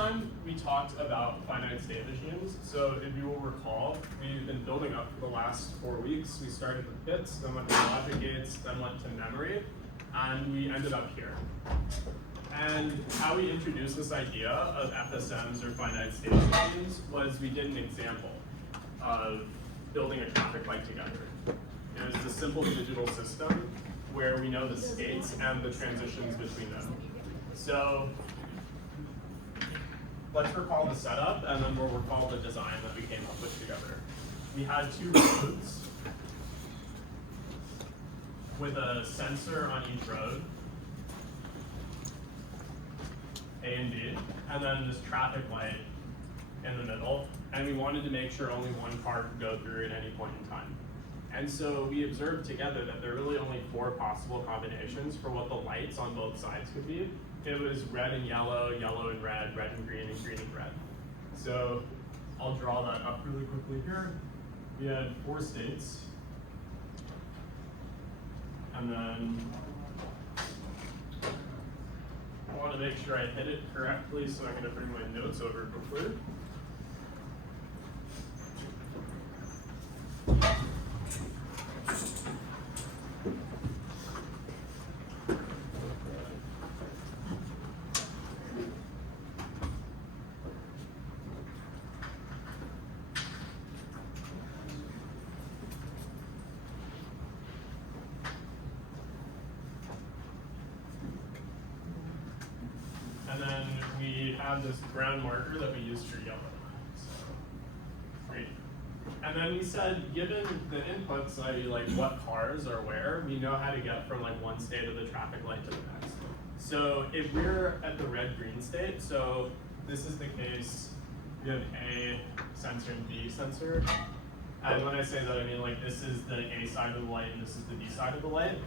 time we talked about finite state machines. So if you will recall, we've been building up for the last 4 weeks. We started with bits, then went to logic gates, then went to memory, and we ended up here. And how we introduced this idea of FSMs or finite state machines was we did an example of building a traffic light together. It was a simple digital system where we know the states and the transitions between them. So let's recall the setup, and then we'll recall the design that we came up with together. We had 2 roads with a sensor on each road, A and B, and then this traffic light in the middle, and we wanted to make sure only one car could go through at any point in time. And so we observed together that there are really only 4 possible combinations for what the lights on both sides could be. It was red and yellow, yellow and red and green and red. So I'll draw that up really quickly here. We had 4 states. And then I want to make sure I hit it correctly, so I'm going to bring my notes over quickly. And then we have this brown marker that we used for yellow. So, great. And then we said, given the inputs, i.e. like what cars are where, we know how to get from like one state of the traffic light to the next. So if we're at the red-green state, so this is the case, we have A sensor and B sensor. And when I say that, I mean like this is the A side of the light and this is the B side of the light.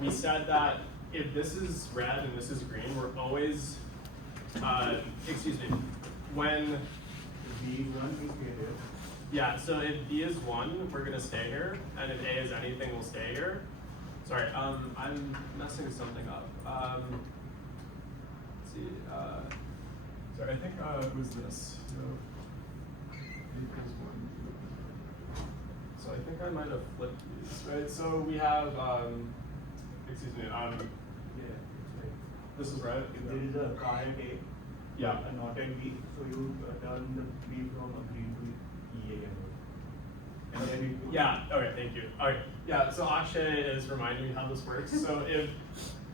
We said that if this is red and this is green, we're always when B1 is here. Yeah, so if B is 1, we're going to stay here, and if A is anything, we'll stay here. Sorry, I'm messing something up. Let's see. Sorry, I think it was this. No. A equals 1. So I think I might have flipped these, right? So we have, Yeah, this is right. if there is a car at A, Yeah. and not at B, so you turn the B from a green to E again. And then it goes. Yeah, okay, thank you. Okay, yeah, so Akshay is reminding me how this works. So if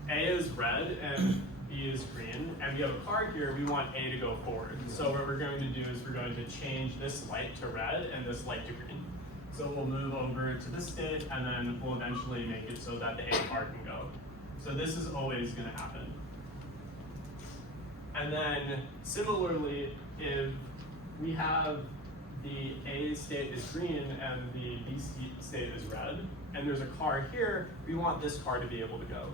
A is red and B is green, and we have a car here, we want A to go forward. So what we're going to do is we're going to change this light to red and this light to green. So we'll move over to this state, and then we'll eventually make it so that the A car can go. So this is always going to happen. And then similarly, if we have the A state is green and the B state is red, and there's a car here, we want this car to be able to go,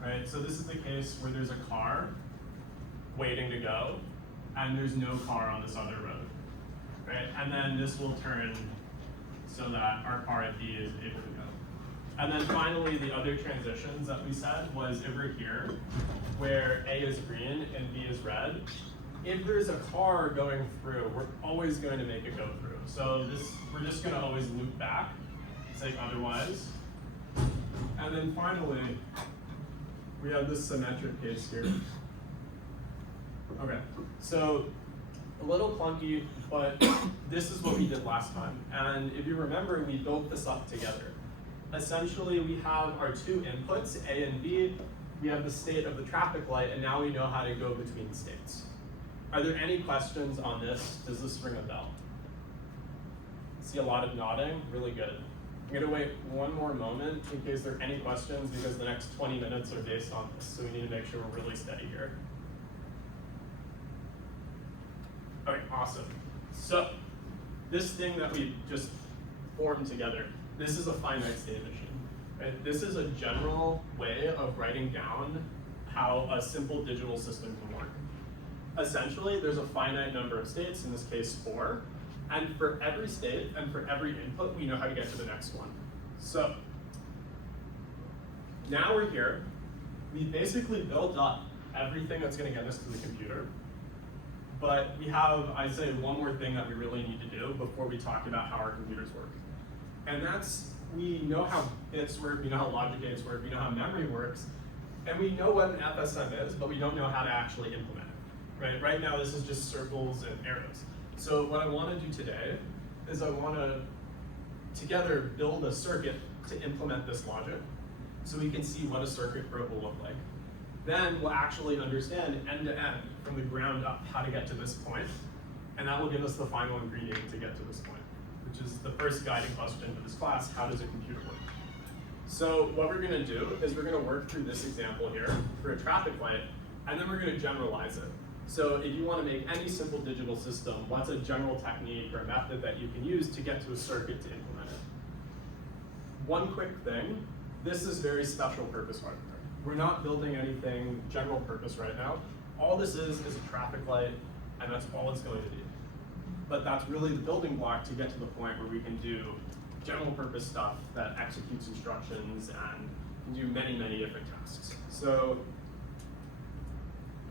right? So this is the case where there's a car waiting to go, and there's no car on this other road, right? And then this will turn so that our car at B is able to go. And then finally, the other transitions that we said was over here, where A is green and B is red. If there's a car going through, we're always going to make it go through. So we're just going to always loop back, say otherwise. And then finally, we have this symmetric case here. Okay, so a little clunky, but this is what we did last time. And if you remember, we built this up together. Essentially, we have our 2 inputs, A and B. We have the state of the traffic light, and now we know how to go between states. Are there any questions on this? Does this ring a bell? See a lot of nodding, really good. I'm gonna wait one more moment in case there are any questions, because the next 20 minutes are based on this, so we need to make sure we're really steady here. All right, awesome. So this thing that we just formed together, this is a finite state machine. Right? This is a general way of writing down how a simple digital system can work. Essentially, there's a finite number of states, in this case 4, and for every state and for every input, we know how to get to the next one. So now we're here. We basically built up everything that's going to get us to the computer, But we have, I'd say, one more thing that we really need to do before we talk about how our computers work. And that's, we know how bits work, we know how logic gates work, we know how memory works, and we know what an FSM is, but we don't know how to actually implement it. Right now, this is just circles and arrows. So what I want to do today is I want to, together, build a circuit to implement this logic so we can see what a circuit grid will look like. Then we'll actually understand end to end, from the ground up, how to get to this point, and that will give us the final ingredient to get to this point, which is the first guiding question for this class: how does a computer work? So what we're going to do is we're going to work through this example here for a traffic light, and then we're going to generalize it. So if you want to make any simple digital system, what's a general technique or a method that you can use to get to a circuit to implement it? One quick thing, this is very special purpose hardware. We're not building anything general purpose right now. All this is a traffic light, and that's all it's going to be. But that's really the building block to get to the point where we can do general purpose stuff that executes instructions and can do many, many different tasks. So,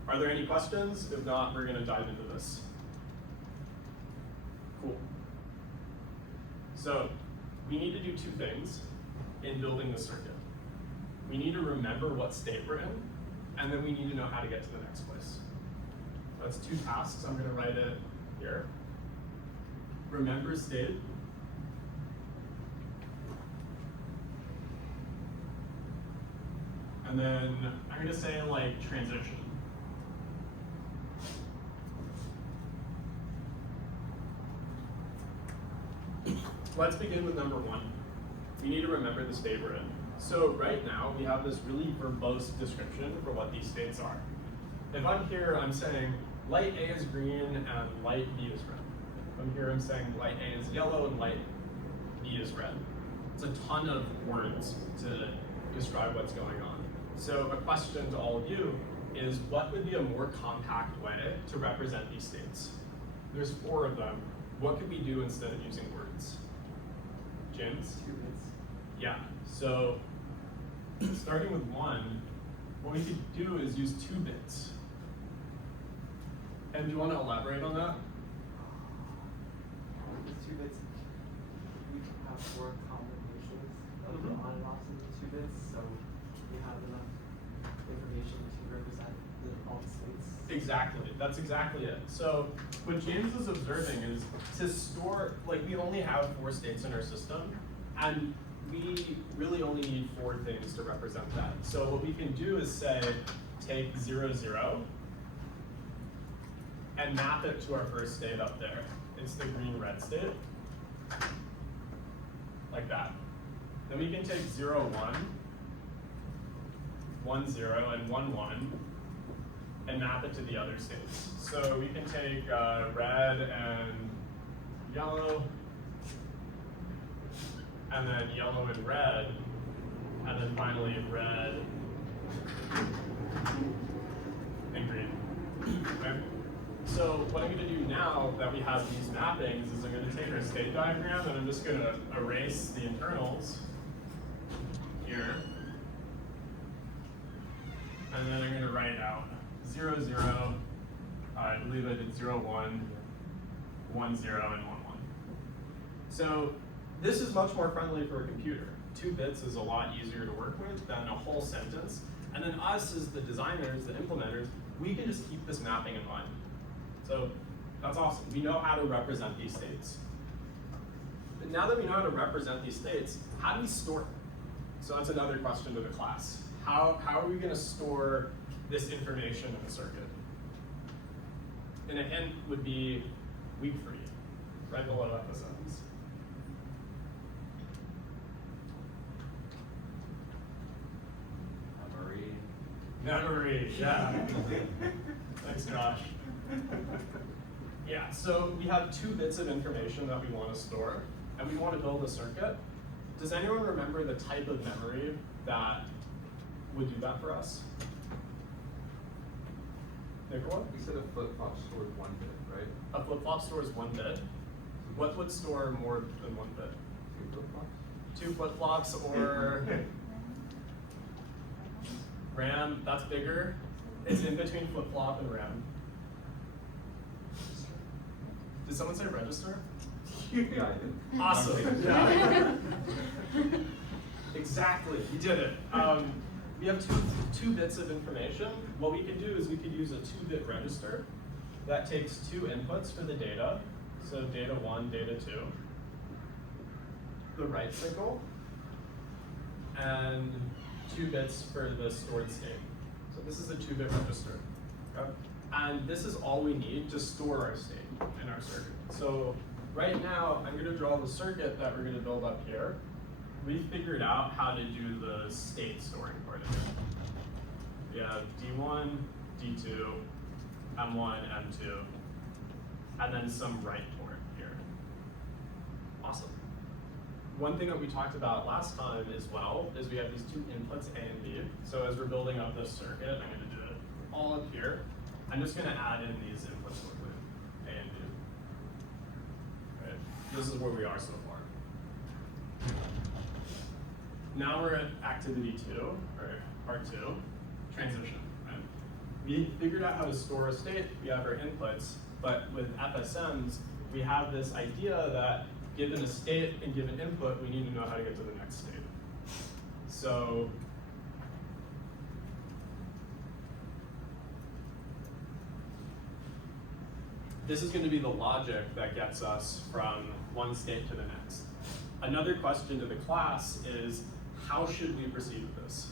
are there any questions? If not, we're going to dive into this. Cool. So, we need to do two things in building the circuit. We need to remember what state we're in, and then we need to know how to get to the next place. That's two tasks. I'm going to write it here. Remember state. And then I'm going to say like transition. Let's begin with number one. We need to remember the state we're in. So right now, we have this really verbose description for what these states are. If I'm here, I'm saying light A is green and light B is red. If I'm here, I'm saying light A is yellow and light B is red. It's a ton of words to describe what's going on. So a question to all of you is, what would be a more compact way to represent these states? There's 4 of them. What could we do instead of using words? James? 2 bits. Yeah, so starting with 1, what we could do is use 2 bits. And do you want to elaborate on that? With 2 bits, we can have 4 combinations of the on and offs in the 2 bits, so we have enough information to represent all the states. Exactly, that's exactly it. So what James is observing is to store, like we only have 4 states in our system, and we really only need 4 things to represent that. So what we can do is say, take 0, 0, and map it to our first state up there. It's the green-red state, like that. Then we can take 0, 1, 1, 0, and 1, 1, and map it to the other states. So we can take red and yellow, and then yellow and red, and then finally red and green. Okay? So what I'm going to do now that we have these mappings is I'm going to take our state diagram and I'm just going to erase the internals here. And then I'm going to write out 0, 0, I believe I did 0, 1, 1, 0, and 1, 1. So this is much more friendly for a computer. 2 bits is a lot easier to work with than a whole sentence. And then us as the designers, the implementers, we can just keep this mapping in mind. So that's awesome. We know how to represent these states. But now that we know how to represent these states, how do we store them? So that's another question to the class. How are we going to store this information in the circuit? And a hint would be weak for you, right below FSMs. Memory, yeah. Thanks, Josh. Yeah, so we have 2 bits of information that we want to store, and we want to build a circuit. Does anyone remember the type of memory that would do that for us? Nicola? You said a flip-flop stored 1 bit, right? A flip-flop stores 1 bit. What would store more than 1 bit? 2 flip-flops? 2 flip-flops or RAM, that's bigger. It's in between flip-flop and RAM. Did someone say register? Yeah, I did. Awesome. Yeah. Exactly. You did it. We have two bits of information. What we could do is we could use a 2-bit register that takes 2 inputs for the data. So data 1, data 2. The write signal, and 2 bits for the stored state. So this is a 2-bit register. Okay? And this is all we need to store our state in our circuit. So right now, I'm going to draw the circuit that we're going to build up here. We figured out how to do the state storing part of it. We have D1, D2, M1, M2, and then some write port here. Awesome. One thing that we talked about last time as well is we have these 2 inputs, A and B. So as we're building up this circuit, I'm going to do it all up here. I'm just going to add in these inputs quickly, A and B. Okay. This is where we are so far. Now we're at activity 2, or part 2, transition. Right? We figured out how to store a state, we have our inputs, but with FSMs, we have this idea that given a state and given input, we need to know how to get to the next state. So this is going to be the logic that gets us from one state to the next. Another question to the class is, how should we proceed with this?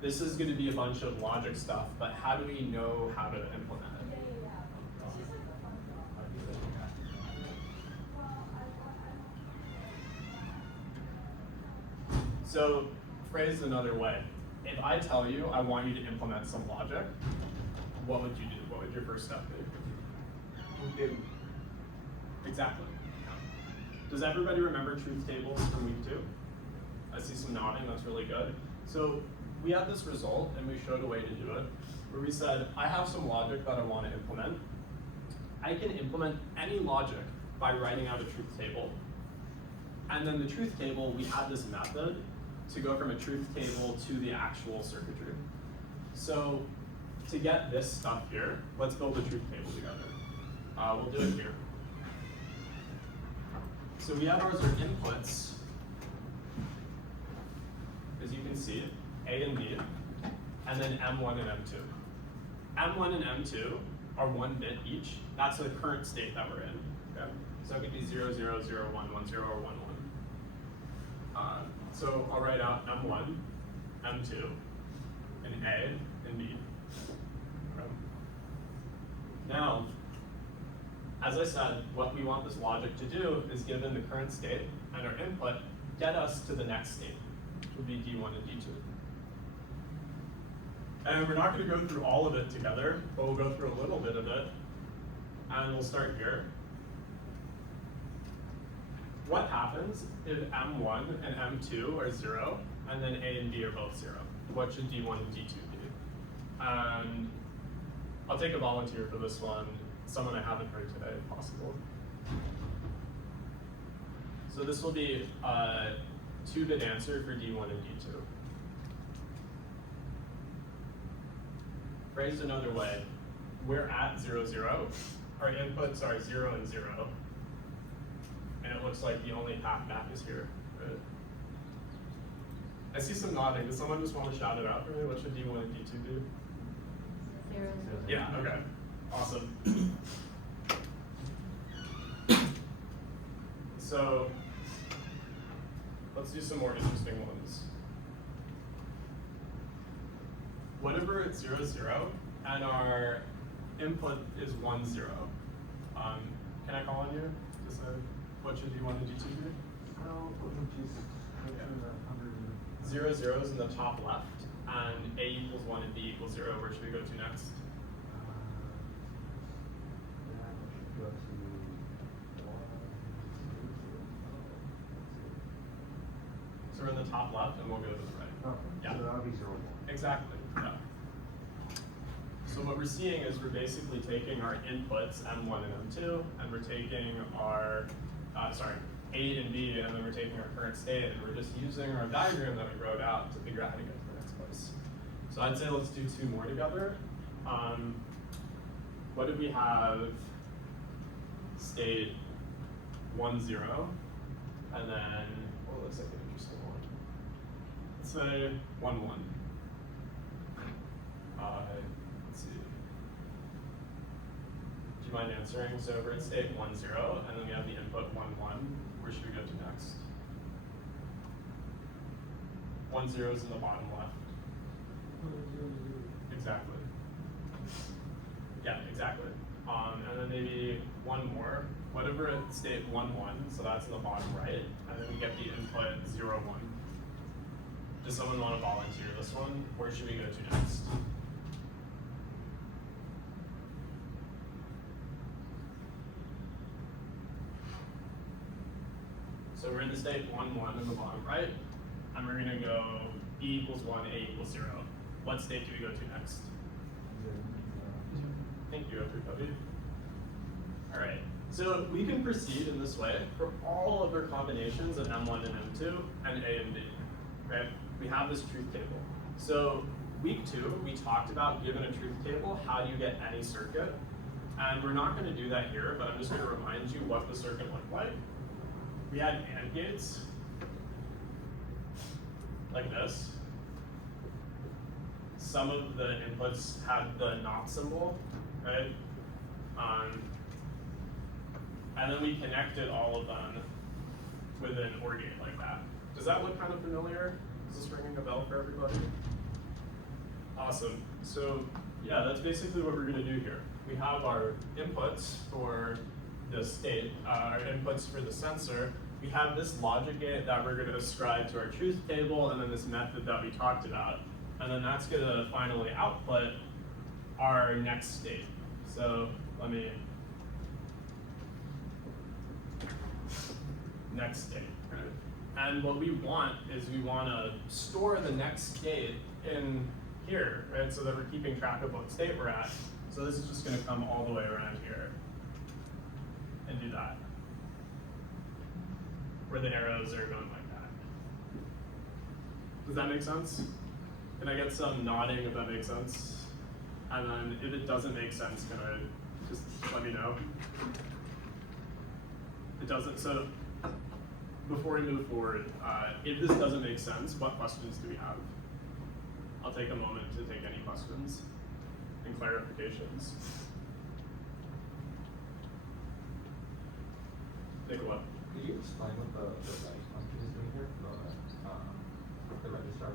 This is going to be a bunch of logic stuff, but how do we know how to implement it? So, phrased another way, if I tell you I want you to implement some logic, what would you do? What would your first step be? Okay. Exactly. Does everybody remember truth tables from week 2? I see some nodding, that's really good. So we had this result and we showed a way to do it, where we said, I have some logic that I want to implement. I can implement any logic by writing out a truth table. And then the truth table, we had this method to go from a truth table to the actual circuitry. So to get this stuff here, let's build a truth table together. We'll do it here. So we have our inputs, as you can see, A and B, and then M1 and M2. M1 and M2 are 1 bit each. That's the current state that we're in. Okay? So it could be 0, 0, 0, 1, 1, 0, or 1, 1. So I'll write out M1, M2, and A and B. Okay. Now, as I said, what we want this logic to do is, given the current state and our input, get us to the next state, which would be D1 and D2. And we're not going to go through all of it together, but we'll go through a little bit of it, and we'll start here. What happens if M1 and M2 are 0, and then A and B are both 0? What should D1 and D2 be? And I'll take a volunteer for this one, someone I haven't heard today, if possible. So this will be a 2-bit answer for D1 and D2. Phrased another way, we're at 0, 0. Our inputs are 0 and 0. And it looks like the only path back is here. Right? I see some nodding. Does someone just want to shout it out for me? What should D1 and D2 do? 0, 0. Yeah, okay. Awesome. So let's do some more interesting ones. Whatever it's 0, 0, and our input is 1, 0. Can I call on you to say what should D1 and D2 do? So, just make sure that 100 0, 0 is in the top left, and A equals 1 and B equals 0. Where should we go to next? So we're in the top left, and we'll go to the right. Okay. Yeah. So that'll be 0, 1. Exactly. Yeah. So what we're seeing is we're basically taking our inputs M1 and M2, and we're taking our A and B, and then we're taking our current state, and we're just using our diagram that we wrote out to figure out how to get to the next place. So I'd say let's do 2 more together. What did we have state 1, 0, and then, what looks like an interesting one? Let's say 1, 1. Let's see. Do you mind answering? So we're at state 1, 0, and then we have the input 1, 1. Where should we go to next? 1, 0 is in the bottom left. Exactly. Yeah, exactly. And then maybe one more. Whatever at state 1, 1, so that's in the bottom right, and then we get the input 0, 1. Does someone want to volunteer this one? Where should we go to next? So we're in the state 1, 1 in the bottom right, and we're going to go b equals 1, a equals 0. What state do we go to next? Thank you, everybody. All right, so we can proceed in this way for all of our combinations of M1 and M2 and A and B, right? We have this truth table. So week 2, we talked about, given a truth table, how do you get any circuit? And we're not going to do that here, but I'm just going to remind you what the circuit looked like. We had AND gates, like this. Some of the inputs had the not symbol, right? And then we connected all of them with an OR gate like that. Does that look kind of familiar? Is this ringing a bell for everybody? Awesome. So yeah, that's basically what we're going to do here. We have our inputs for the state, our inputs for the sensor. We have this logic gate that we're going to ascribe to our truth table, and then this method that we talked about. And then that's going to finally output our next state. So let me, next state, right? And what we want is we want to store the next state in here, right? So that we're keeping track of what state we're at. So this is just going to come all the way around here and do that, where the arrows are going like that. Does that make sense? Can I get some nodding if that makes sense? And then if it doesn't make sense, can I just let me know? It doesn't, so before we move forward, if this doesn't make sense, what questions do we have? I'll take a moment to take any questions and clarifications. Nicola. Could you explain what the right function is doing here for the registrar?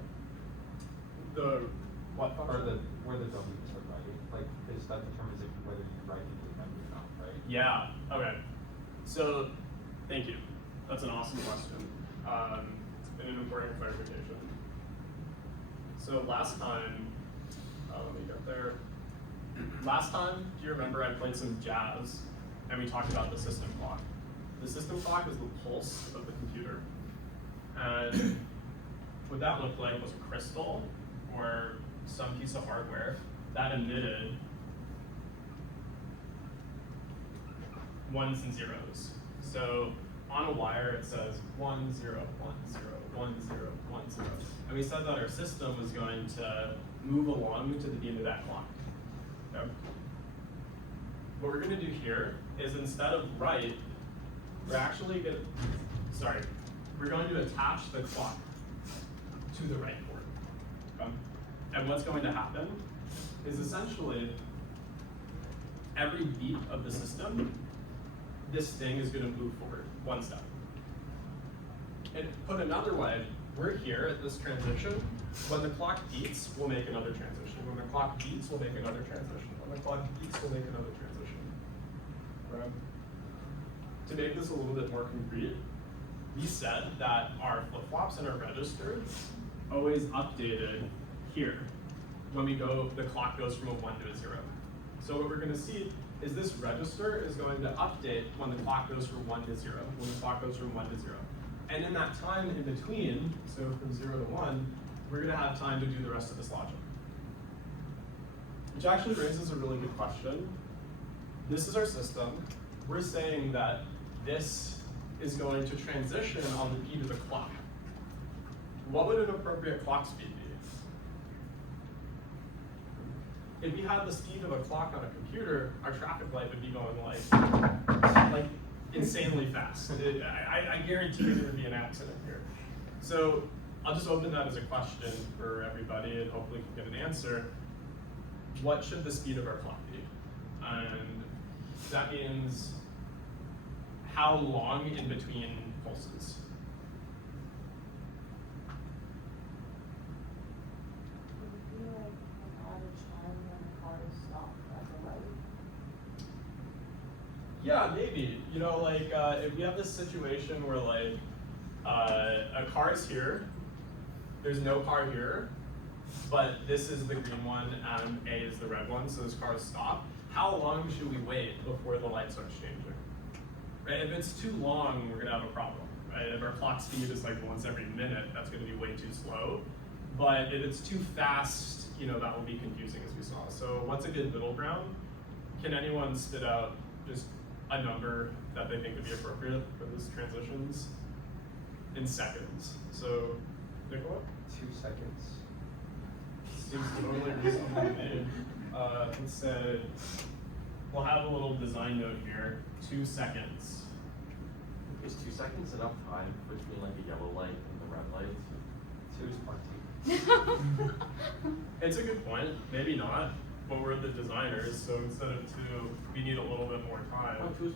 The what function? Or where the W's are writing. Like, because that determines whether you write into the memory or not, right? Yeah, okay. So, thank you. That's an awesome question. And an important clarification. So last time, let me get there. Last time, do you remember I played some jazz and we talked about the system clock? The system clock is the pulse of the computer. And what that looked like was a crystal or some piece of hardware that emitted ones and zeros. So on a wire it says 1, 0, 1, 0, 1, 0, 1, 0. And we said that our system was going to move along to the beat of that clock. Okay? What we're going to do here is instead of write, we're going to attach the clock to the write port. Okay? And what's going to happen is essentially every beat of the system, this thing is going to move forward one step. And put another way, we're here at this transition. When the clock beats, we'll make another transition. When the clock beats, we'll make another transition. When the clock beats, we'll make another transition. Right? To make this a little bit more concrete, we said that our flip-flops and our registers always updated here. When we go, the clock goes from a 1 to a 0. So what we're going to see is this register is going to update when the clock goes from 1 to 0, when the clock goes from 1 to 0. And in that time in between, so from 0 to 1, we're going to have time to do the rest of this logic. Which actually raises a really good question. This is our system. We're saying that this is going to transition on the beat of the clock. What would an appropriate clock speed be? if we had the speed of a clock on a computer, our traffic light would be going like insanely fast. I guarantee you there would be an accident here. So I'll just open that as a question for everybody and hopefully we can get an answer. What should the speed of our clock be? And that means how long in between pulses? Would it be like an average time when the car is stopped at the light? Yeah, maybe. You know, like if we have this situation where like a car is here, there's no car here, but this is the green one and A is the red one, so this car is stopped. How long should we wait before the light starts changing? Right? If it's too long, we're gonna have a problem. Right? If our clock speed is like once every minute, that's gonna be way too slow. But if it's too fast, you know, that will be confusing as we saw. So what's a good middle ground? Can anyone spit out just a number that they think would be appropriate for those transitions in seconds? So, Nicola? 2 seconds. Seems totally reasonable to me. Let's say, we'll have a little design note here, 2 seconds. Is 2 seconds enough time between like the yellow light and the red light? 2 is plenty. It's a good point, maybe not, but we're the designers, so instead of 2, we need a little bit more time. Oh, 2 is.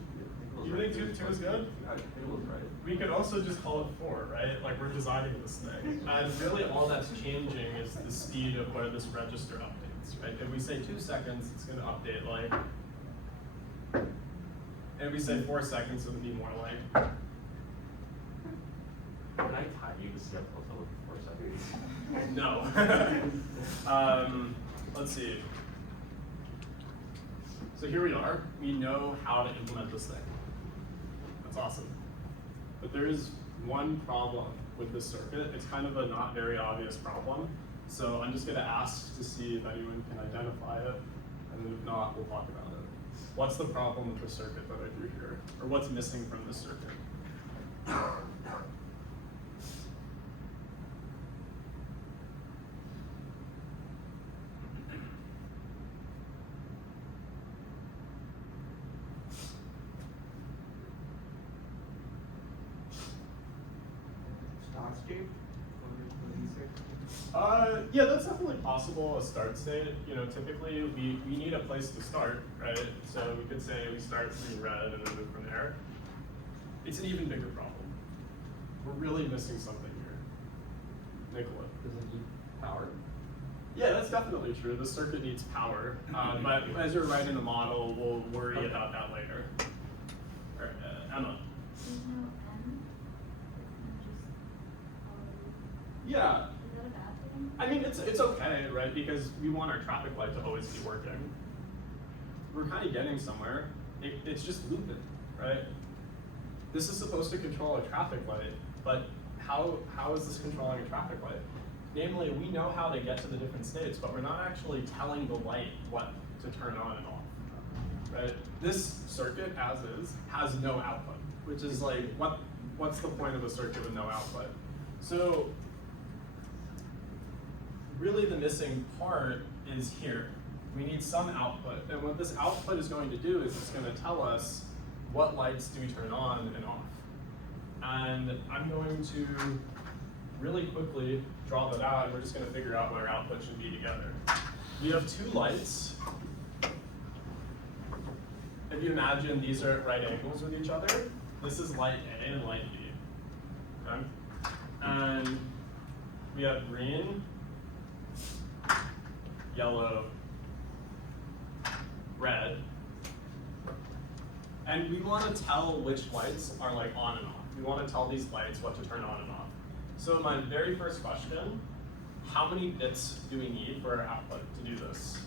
You think two is good? Yeah, I think it was right. We could also just call it 4, right? Like we're designing this thing. And really all that's changing is the speed of where this register updates, right? If we say 2 seconds, it's gonna update like, and if we say 4 seconds, it'll be more like. Can I time you to see how close I look for 4 seconds? No. Let's see. So here we are. We know how to implement this thing. That's awesome. But there is one problem with this circuit. It's kind of a not very obvious problem. So I'm just going to ask to see if anyone can identify it. And then if not, we'll talk about it. What's the problem with the circuit that I drew here? Or what's missing from this circuit? Start state for the reset. Yeah, that's definitely possible, a start state. You know, typically we need a place to start, right? So we could say we start being red and then move from there. It's an even bigger problem. We're really missing something here. Nicola. Does it need power? Yeah, that's definitely true. The circuit needs power, but as you're writing the model, we'll worry about that later. Or, Emma. There's no N? It's Yeah. not just, is that a bad thing? I mean, it's okay, right? Because we want our traffic light to always be working. We're kind of getting somewhere. It's just looping, right? This is supposed to control a traffic light, but how is this controlling a traffic light? Namely, we know how to get to the different states, but we're not actually telling the light what to turn on and off, right? This circuit, as is, has no output, which is like, what's the point of a circuit with no output? So, really the missing part is here. We need some output, and what this output is going to do is it's going to tell us what lights do we turn on and off. And I'm going to really quickly draw that out, and we're just going to figure out what our output should be together. We have 2 lights. If you imagine these are at right angles with each other, this is light A and light B. Okay? And we have green, yellow, red. And we want to tell which lights are like on and off. We want to tell these lights what to turn on and off. So my very first question, how many bits do we need for our output to do this?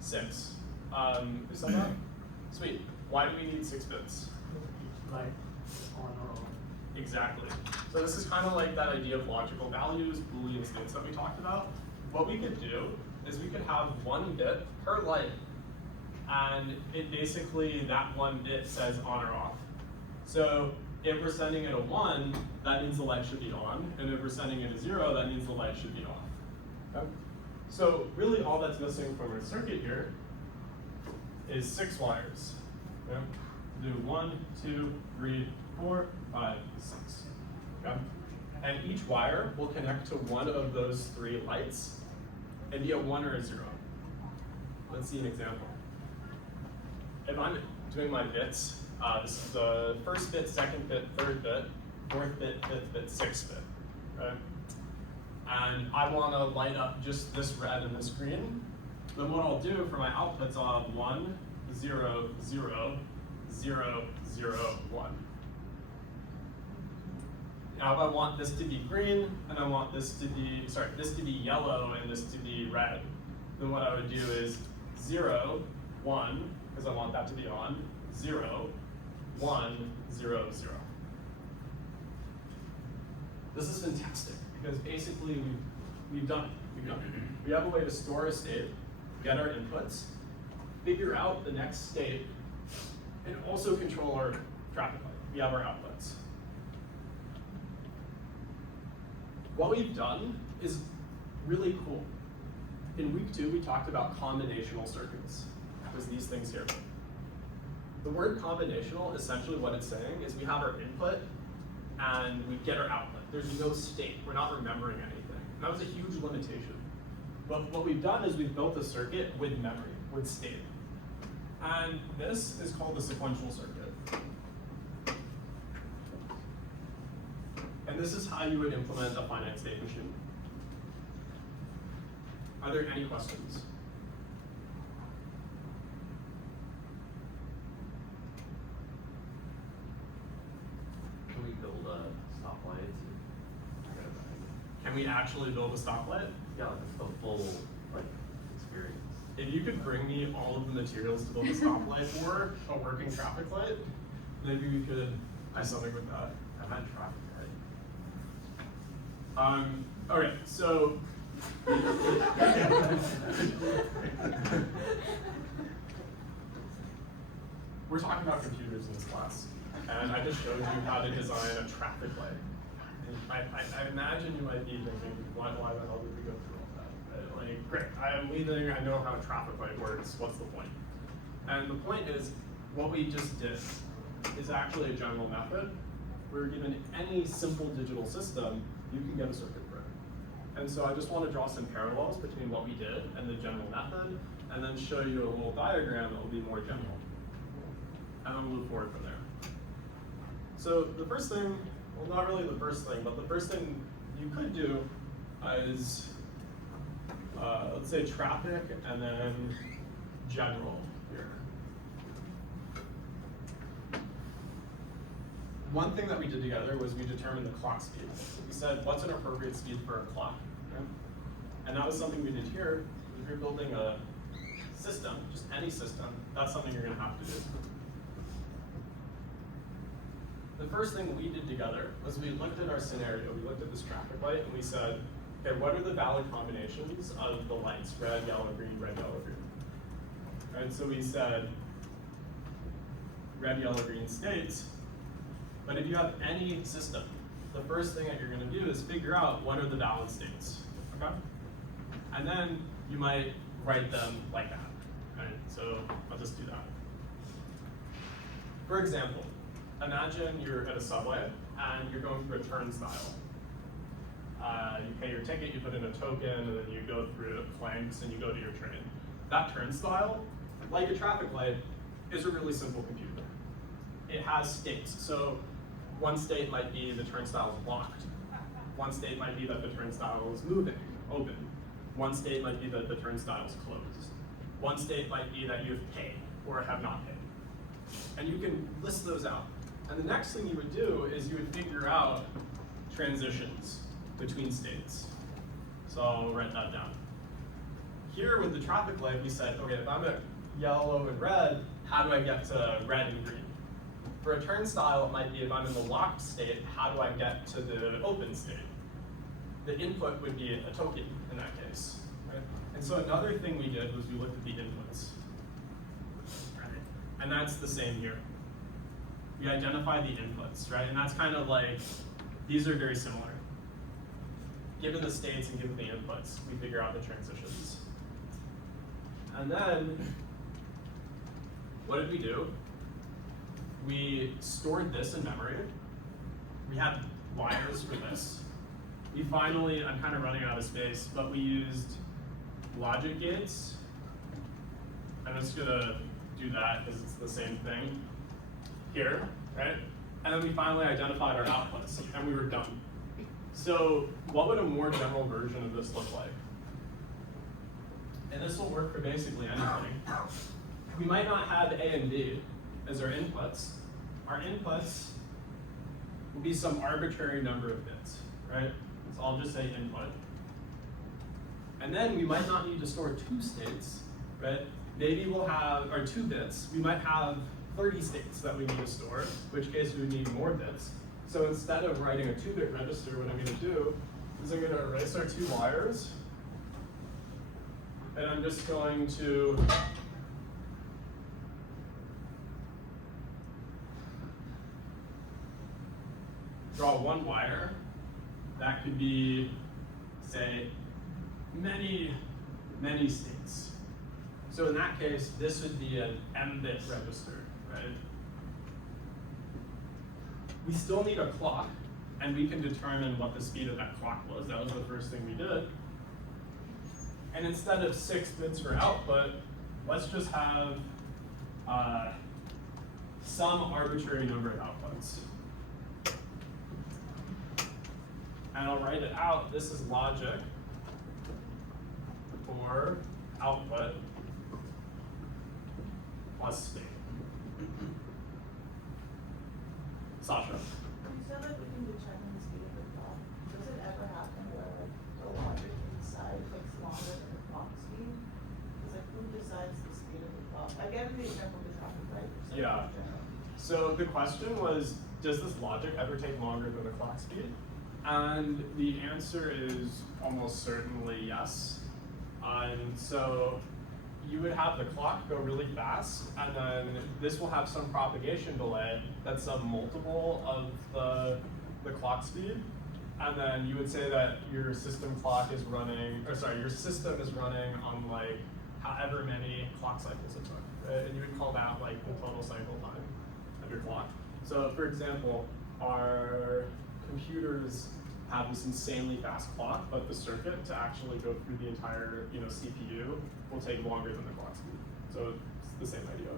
6. Is that right? Sweet. Why do we need 6 bits? Like on or off. Exactly. So this is kind of like that idea of logical values, Boolean states that we talked about. What we could do is we could have 1 bit per light, and it basically, that 1 bit says on or off. So If we're sending it a 1, that means the light should be on, and if we're sending it a 0, that means the light should be off. Okay? So really all that's missing from our circuit here is 6 wires. Okay? Do 1, 2, 3, 4, 5, 6. Okay? And each wire will connect to one of those 3 lights and be a 1 or a 0. Let's see an example. If I'm doing my bits, this is the first bit, second bit, third bit, fourth bit, fifth bit, sixth bit. Okay? And I want to light up just this red and this green, then what I'll do for my outputs, I'll have 1, 0, 0, 0, 0, 1. Now if I want this to be green, and I want this to be, this to be yellow and this to be red, then what I would do is 0, 1, because I want that to be on, 0, 1, 0, 0. This is fantastic, because basically we've done it. We have a way to store a state, get our inputs, figure out the next state, and also control our traffic light. We have our outputs. What we've done is really cool. In week 2, we talked about combinational circuits. That was these things here. The word combinational, essentially what it's saying is we have our input and we get our output. There's no state. We're not remembering anything. And that was a huge limitation. But what we've done is we've built a circuit with memory, with state. And this is called the sequential circuit. And this is how you would implement a finite state machine. Are there any questions? Can we build a stoplight? Can we actually build a stoplight? Yeah, like a full experience. If you could bring me all of the materials to build a stoplight or a working traffic light, maybe we could do something with that. I meant traffic light. Okay, so we're talking about computers in this class, and I just showed you how to design a traffic light. And I imagine you might be thinking, why the hell did we go through all that? Right? Like, great, I'm leaving, I know how a traffic light works, what's the point? And the point is, what we just did is actually a general method. We're given any simple digital system, you can get a circuit for it. And so I just want to draw some parallels between what we did and the general method, and then show you a little diagram that will be more general. And then we'll move forward from there. So the first thing, well, not really the first thing, but the first thing you could do is, let's say traffic and then general here. One thing that we did together was we determined the clock speed. We said, what's an appropriate speed for a clock? Okay? And that was something we did here. If you're building a system, just any system, that's something you're going to have to do. The first thing we did together was we looked at our scenario. We looked at this traffic light and we said, okay, what are the valid combinations of the lights? Red, yellow, green, red, yellow, green. Right, so we said red, yellow, green states. But if you have any system, the first thing that you're going to do is figure out what are the valid states. Okay? And then you might write them like that. Right? So I'll just do that. For example, imagine you're at a subway and you're going through a turnstile. You pay your ticket, you put in a token, and then you go through the planks and you go to your train. That turnstile, like a traffic light, is a really simple computer. It has states. So one state might be the turnstile is locked. One state might be that the turnstile is moving, open. One state might be that the turnstile is closed. One state might be that you have paid or have not paid. And you can list those out. And the next thing you would do is you would figure out transitions between states. So I'll write that down. Here with the traffic light, we said, okay, if I'm at yellow and red, how do I get to red and green? For a turnstile, it might be if I'm in the locked state, how do I get to the open state? The input would be a token in that case. Right? And so another thing we did was we looked at the inputs. Right? And that's the same here. we identify the inputs, right? And that's kind of like, these are very similar. Given the states and given the inputs, we figure out the transitions. And then, what did we do? We stored this in memory. We had wires for this. We finally, I'm kind of running out of space, but we used logic gates. I'm just gonna do that because it's the same thing here, right? And then we finally identified our outputs and we were done. So what would a more general version of this look like? And this will work for basically anything. We might not have A and B as our inputs. Our inputs will be some arbitrary number of bits, right? So I'll just say input. And then we might not need to store 2 states, right? Maybe we'll have, or 2 bits, we might have 30 states that we need to store, in which case we would need more bits. So instead of writing a 2-bit register, what I'm gonna do is I'm gonna erase our 2 wires, and I'm just going to draw 1 wire. That could be, say, many, many states. So in that case, this would be an m-bit register, right? We still need a clock, and we can determine what the speed of that clock was. That was the first thing we did. And instead of 6 bits for output, let's just have some arbitrary number of outputs. And I'll write it out. This is logic for output plus state. Sasha. You said that we can determine the speed of the clock. Does it ever happen where like the logic inside takes longer than the clock speed? Because like who decides the speed of the clock? I get the example of the traffic light. Yeah. So the question was, does this logic ever take longer than the clock speed? And the answer is almost certainly yes. So you would have the clock go really fast, and then this will have some propagation delay that's some multiple of the clock speed. And then you would say that your system clock is running, or sorry, your system is running on like however many clock cycles it took. Right? And you would call that like the total cycle time of your clock. So for example, our computers have this insanely fast clock, but the circuit to actually go through the entire CPU will take longer than the clock speed. So it's the same idea.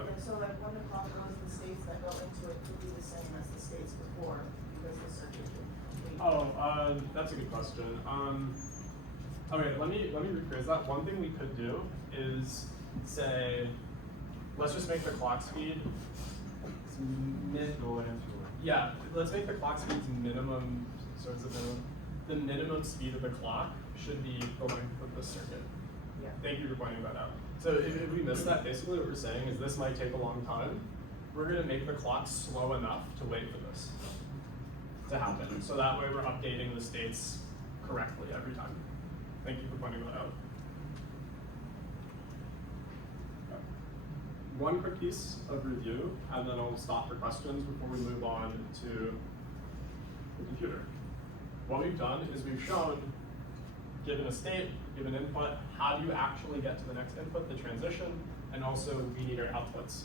Okay, so like when the clock goes, the states that go into it could be the same as the states before because the circuit can complete. Oh, that's a good question. Okay, let me rephrase that. One thing we could do is say, let's just make the clock speed yeah, let's make the clock speed's minimum, so it's a minimum. The minimum speed of the clock should be the length of the circuit. Yeah. Thank you for pointing that out. So if we miss that, basically what we're saying is this might take a long time. We're gonna make the clock slow enough to wait for this to happen. So that way we're updating the states correctly every time. Thank you for pointing that out. One quick piece of review, and then I'll stop for questions before we move on to the computer. What we've done is we've shown, given a state, given input, how do you actually get to the next input, the transition, and also we need our outputs.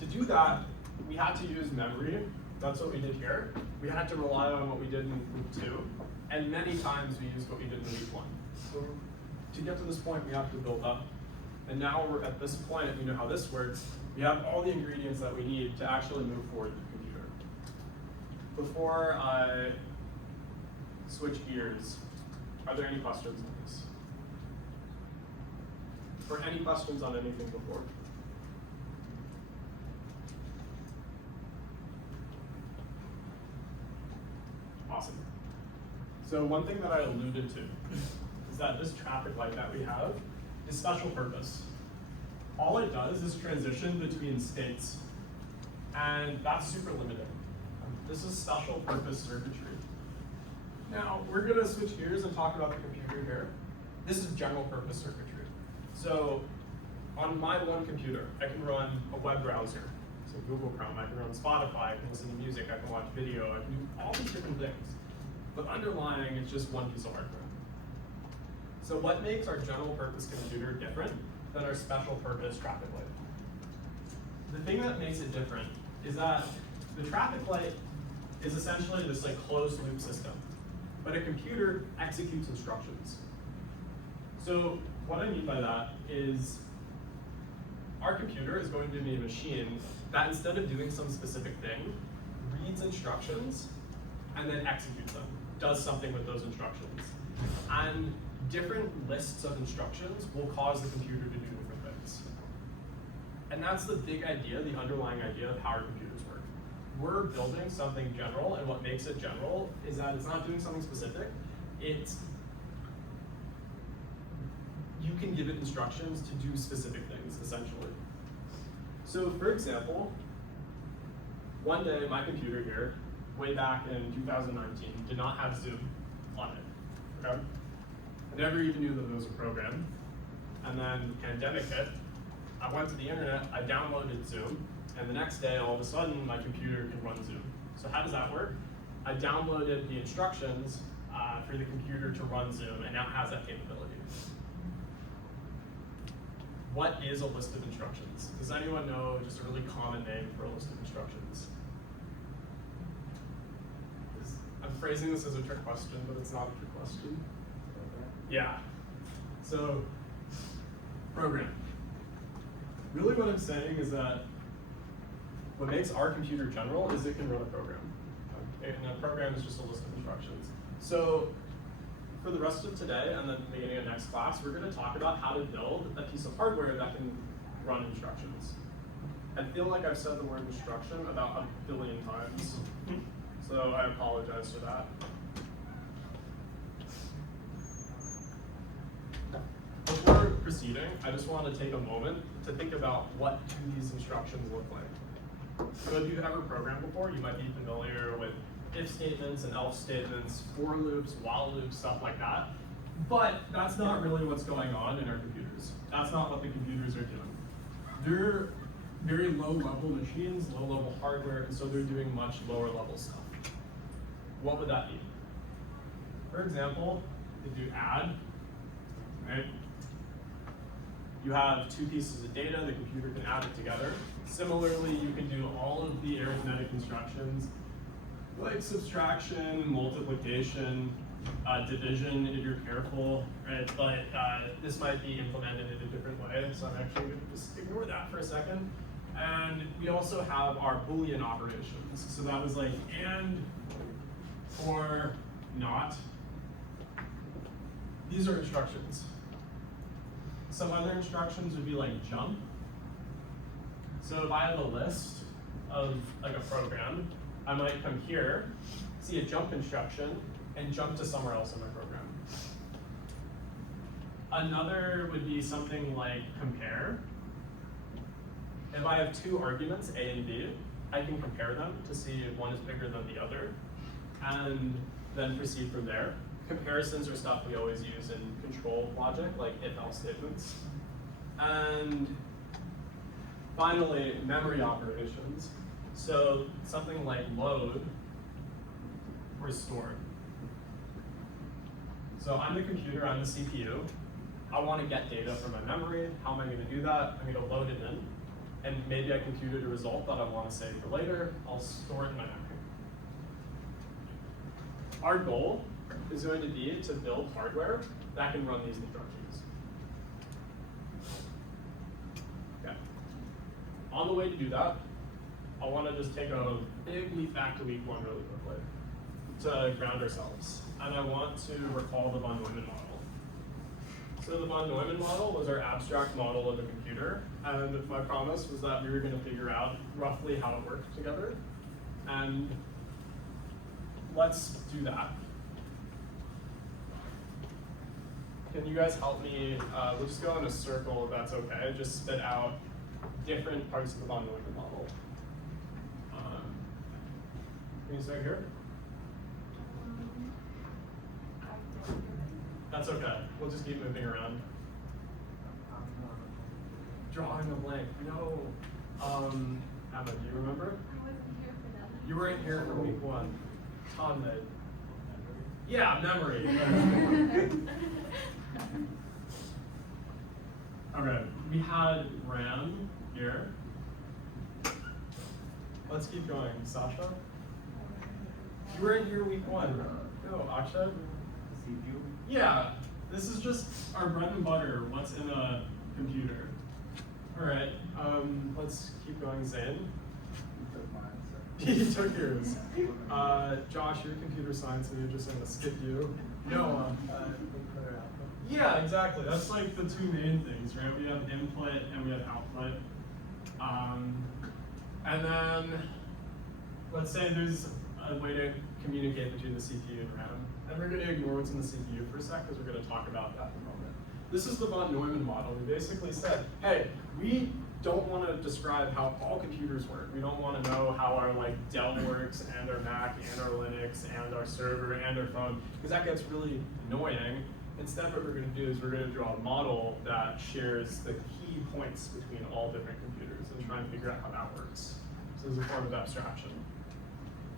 To do that, we had to use memory. That's what we did here. We had to rely on what we did in loop 2, and many times we used what we did in loop 1. So to get to this point, we have to build up. And now we're at this point, we know how this works. We have all the ingredients that we need to actually move forward with the computer. Before I switch gears, are there any questions on this? Or any questions on anything before? Awesome. So one thing that I alluded to is that this traffic light that we have is special purpose. All it does is transition between states, and that's super limited. This is special purpose circuitry. Now, we're gonna switch gears and talk about the computer here. This is general purpose circuitry. So on my one computer, I can run a web browser, so Google Chrome, I can run Spotify, I can listen to music, I can watch video, I can do all these different things. But underlying, it's just one piece of hardware. So what makes our general purpose computer different than our special purpose traffic light? The thing that makes it different is that the traffic light is essentially this like closed loop system, but a computer executes instructions. So what I mean by that is our computer is going to be a machine that instead of doing some specific thing, reads instructions and then executes them, does something with those instructions. And different lists of instructions will cause the computer to do different things. And that's the big idea, the underlying idea of how our computers work. We're building something general, and what makes it general is that it's not doing something specific. You can give it instructions to do specific things, essentially. So for example, one day my computer here, way back in 2019, did not have Zoom on it, okay? I never even knew that it was a program. And then the pandemic hit, I went to the internet, I downloaded Zoom, and the next day, all of a sudden, my computer can run Zoom. So how does that work? I downloaded the instructions for the computer to run Zoom, and now it has that capability. What is a list of instructions? Does anyone know just a really common name for a list of instructions? I'm phrasing this as a trick question, but it's not a trick question. Yeah. So, program. Really what I'm saying is that what makes our computer general is it can run a program. And a program is just a list of instructions. So, for the rest of today and then the beginning of next class, we're going to talk about how to build a piece of hardware that can run instructions. I feel like I've said the word instruction about 1 billion times, so I apologize for that. Before proceeding, I just want to take a moment to think about what do these instructions look like. So if you've ever programmed before, you might be familiar with if statements and else statements, for loops, while loops, stuff like that. But that's not really what's going on in our computers. That's not what the computers are doing. They're very low-level machines, low-level hardware, and so they're doing much lower-level stuff. What would that be? For example, if you add, right? You have two pieces of data, the computer can add it together. Similarly, you can do all of the arithmetic instructions like subtraction, multiplication, division if you're careful, right? But this might be implemented in a different way, so I'm actually going to just ignore that for a second. And we also have our Boolean operations. So that was like and, or, not. These are instructions. Some other instructions would be like jump. So if I have a list of like a program, I might come here, see a jump instruction, and jump to somewhere else in my program. Another would be something like compare. If I have two arguments, A and B, I can compare them to see if one is bigger than the other, and then proceed from there. Comparisons are stuff we always use in control logic, like if-else statements. And finally, memory operations. So something like load or store. So I'm the computer, I'm the CPU. I want to get data from my memory. How am I going to do that? I'm going to load it in. And maybe I computed a result that I want to save for later. I'll store it in my memory. Our goal is going to be to build hardware that can run these instructions. Okay. On the way to do that, I want to just take a big leap back to week 1 really quickly to ground ourselves. And I want to recall the von Neumann model. So the von Neumann model was our abstract model of a computer, and my promise was that we were going to figure out roughly how it worked together. And let's do that. Can you guys help me? We'll just go in a circle if that's okay. Just spit out different parts of the von Neumann model. Can you start here? That's okay. We'll just keep moving around. drawing a blank. No. Emma, do you remember? I wasn't here for that. You weren't here for week 1. Tom did. Yeah, memory. Okay, we had RAM here. Let's keep going. Sasha? You weren't here week 1. No, Akshay? CPU. Yeah, this is just our bread and butter, what's in a computer. All right, let's keep going. Zane? You took yours. Josh, you're computer science, and you're just gonna skip you. Noah? Yeah, exactly. That's like the 2 main things, right? We have input and we have output. And then, let's say there's a way to communicate between the CPU and RAM. And we're gonna ignore what's in the CPU for a sec, because we're gonna talk about that in a moment. This is the von Neumann model. We basically said, hey, we don't want to describe how all computers work. We don't want to know how our Dell works, and our Mac, and our Linux, and our server, and our phone, because that gets really annoying. Instead, what we're going to do is we're going to draw a model that shares the key points between all different computers and try and figure out how that works. So there's a form of abstraction.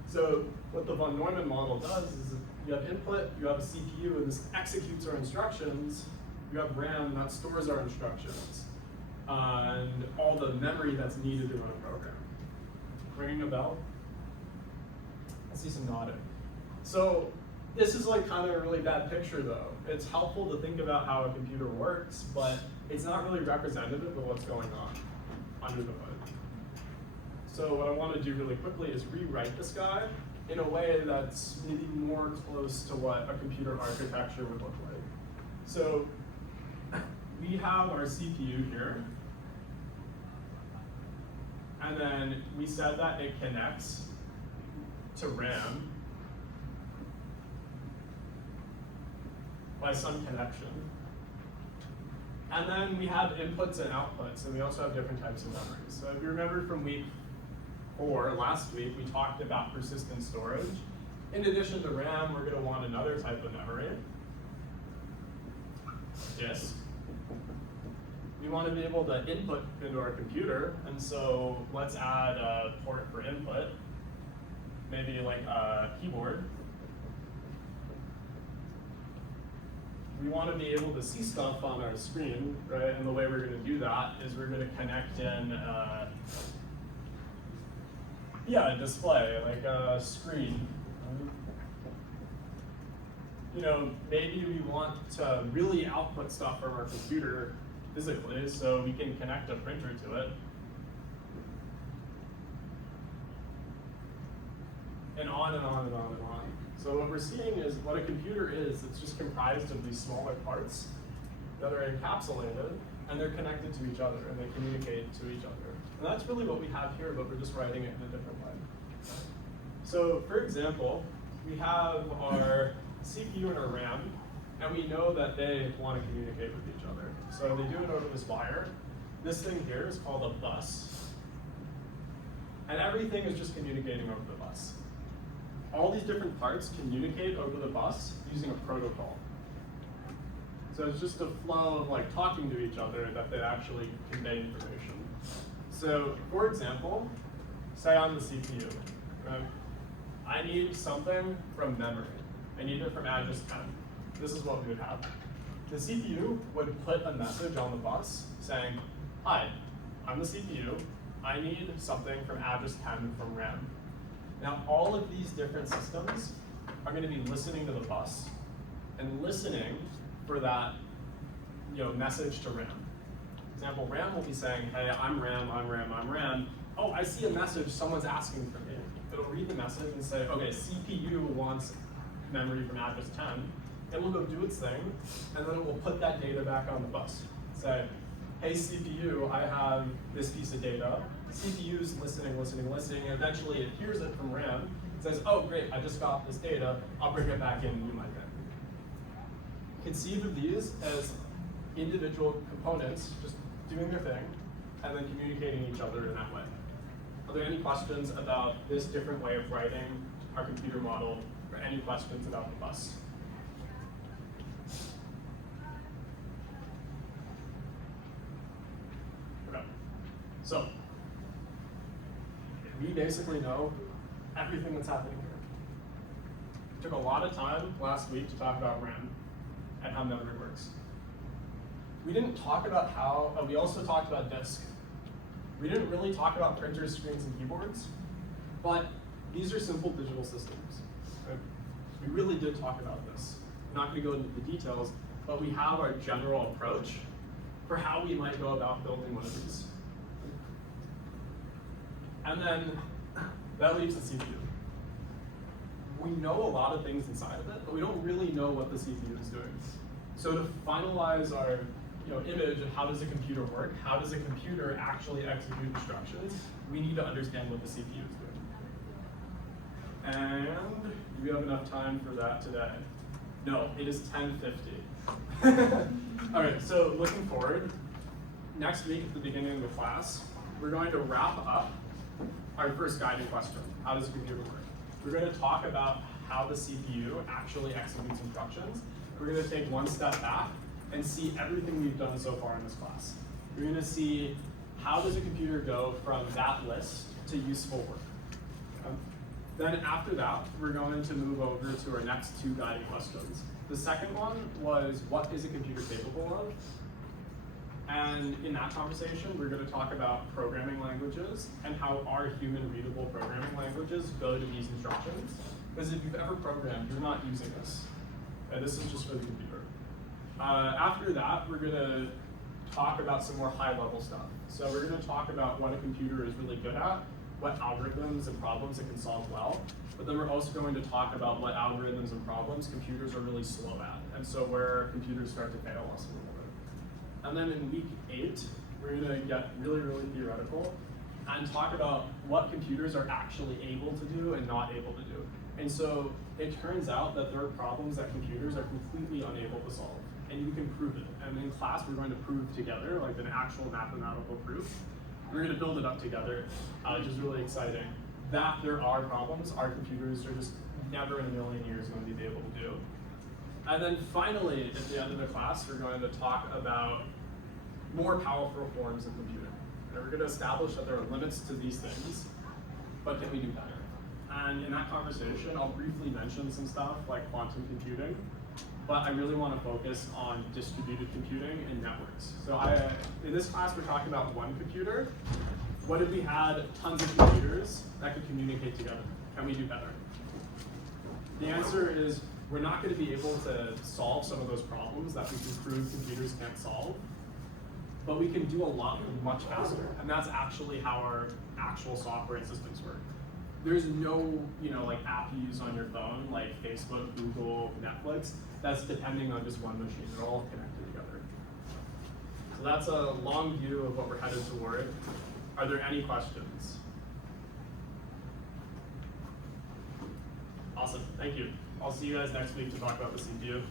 So what the von Neumann model does is you have input, you have a CPU, and this executes our instructions. You have RAM that stores our instructions, and all the memory that's needed to run a program. Ringing a bell? I see some nodding. So this is kind of a really bad picture though. It's helpful to think about how a computer works, but it's not really representative of what's going on under the hood. So what I want to do really quickly is rewrite this guy in a way that's maybe more close to what a computer architecture would look like. So we have our CPU here, and then we said that it connects to RAM by some connection. And then we have inputs and outputs, and we also have different types of memories. So if you remember from week 4, last week, we talked about persistent storage. In addition to RAM, we're gonna want another type of memory, disk. We want to be able to input into our computer, and so let's add a port for input, maybe like a keyboard. We want to be able to see stuff on our screen, right? And the way we're going to do that is we're going to connect in, a display, like a screen. You know, maybe we want to really output stuff from our computer physically, so we can connect a printer to it. And on and on and on and on. So what we're seeing is what a computer is, it's just comprised of these smaller parts that are encapsulated, and they're connected to each other, and they communicate to each other. And that's really what we have here, but we're just writing it in a different way. So for example, we have our CPU and our RAM, and we know that they want to communicate with each other. So they do it over this wire. This thing here is called a bus. And everything is just communicating over the bus. All these different parts communicate over the bus using a protocol. So it's just a flow of talking to each other that they actually convey information. So for example, say I'm the CPU. Right? I need something from memory. I need it from address 10. This is what we would have. The CPU would put a message on the bus saying, hi, I'm the CPU. I need something from address 10 from RAM. Now, all of these different systems are going to be listening to the bus and listening for that message to RAM. For example, RAM will be saying, hey, I'm RAM, I'm RAM, I'm RAM. Oh, I see a message someone's asking for me. It'll read the message and say, okay, CPU wants memory from address 10. It will go do its thing, and then it will put that data back on the bus. Say, hey CPU, I have this piece of data. CPU's listening, and eventually it hears it from RAM. It says, oh great, I just got this data, I'll bring it back in and do my thing. Conceive of these as individual components just doing their thing, and then communicating each other in that way. Are there any questions about this different way of writing our computer model, or any questions about the bus? Okay. So, we basically know everything that's happening here. Took a lot of time last week to talk about RAM and how memory works. We didn't talk about how, we also talked about disk. We didn't really talk about printers, screens, and keyboards, but these are simple digital systems. Right? We really did talk about this. I'm not gonna go into the details, but we have our general approach for how we might go about building one of these. And then that leaves the CPU. We know a lot of things inside of it, but we don't really know what the CPU is doing. So to finalize our image of how does a computer work, how does a computer actually execute instructions, we need to understand what the CPU is doing. And do we have enough time for that today? No, it is 10:50. All right, so looking forward, next week at the beginning of the class, we're going to wrap up our first guiding question. How does a computer work? We're going to talk about how the CPU actually executes instructions. We're going to take one step back and see everything we've done so far in this class. We're going to see how does a computer go from that list to useful work. Then after that, we're going to move over to our next two guiding questions. The second one was, what is a computer capable of? And in that conversation, we're going to talk about programming languages and how our human readable programming languages go to these instructions. Because if you've ever programmed, you're not using this. And this is just for the computer. After that, we're going to talk about some more high-level stuff. So we're going to talk about what a computer is really good at, what algorithms and problems it can solve well. But then we're also going to talk about what algorithms and problems computers are really slow at, and so where computers start to fail us a little bit. And then in week 8, we're going to get really, really theoretical and talk about what computers are actually able to do and not able to do. And so it turns out that there are problems that computers are completely unable to solve, and you can prove it. And in class, we're going to prove together, like an actual mathematical proof. We're going to build it up together, which is really exciting. That there are problems our computers are just never in a million years going to be able to do. And then finally, at the end of the class, we're going to talk about more powerful forms of computing. And we're going to establish that there are limits to these things, but can we do better? And in that conversation, I'll briefly mention some stuff like quantum computing, but I really want to focus on distributed computing and networks. So in this class, we're talking about one computer. What if we had tons of computers that could communicate together? Can we do better? The answer is we're not going to be able to solve some of those problems that we can prove computers can't solve, but we can do a lot much faster. And that's actually how our actual software and systems work. There's no, like app you use on your phone, like Facebook, Google, Netflix, that's depending on just one machine. They're all connected together. So that's a long view of what we're headed toward. Are there any questions? Awesome, thank you. I'll see you guys next week to talk about the CPU.